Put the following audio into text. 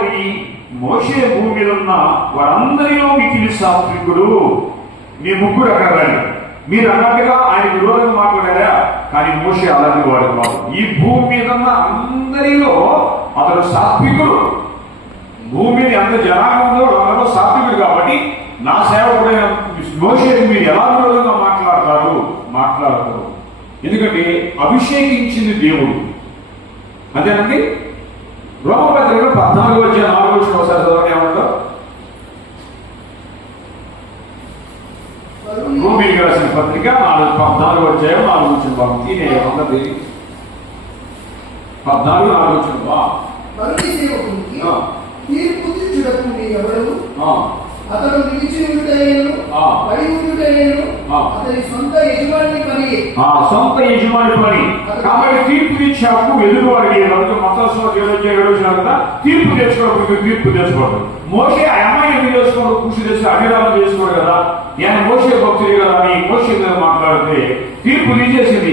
విని మోషే భూమి మీద ఉన్న వారందరిలో మిక్కిలి సాత్వికుడు. మీ ముగ్గురు అక్కడ రండి. మీరు అన్నట్టుగా ఆయన విరోధంగా మాట్లాడారా, కానీ మోషే అలాంటి వాడు కాదు. ఈ భూమి మీద ఉన్న అందరిలో అతడు సాత్వికుడు. భూమి మీద ఎంత జనాంగంలో అందరూ సాత్వికుడు కాబట్టి నా సేవకుడైన మోషేకి మీరు ఎలా విరోధంగా మాట్లాడతారు. ఎందుకంటే అభిషేకించింది దేవుడు. అంతేనండి. రోమపత్రికలో 14:4 ఒకసారి చదవండి. ఏమంటారు? రోమీయులకు రాసిన పత్రిక 14:4 ఏమంటది? 14:4 తీర్పు తీర్చుటకు ఎవరు అతడు నిలిచి ఉంటేను పడి ఉంటేను అతని సొంత యజమాని పని. కాబట్టి తీర్పు తీర్చే హక్కు ఎదురువాడికి కదా. తీర్పు తెచ్చుకోవడం మోషే ఆ అమ్మాయి ఎందుకు చేసుకోవడం, కృషి చేసి అభిరామం చేసుకోడు కదా. నేను మోషే భక్తుడు కదా అని మోషే మీద మాట్లాడితే తీర్పు తీసేసింది.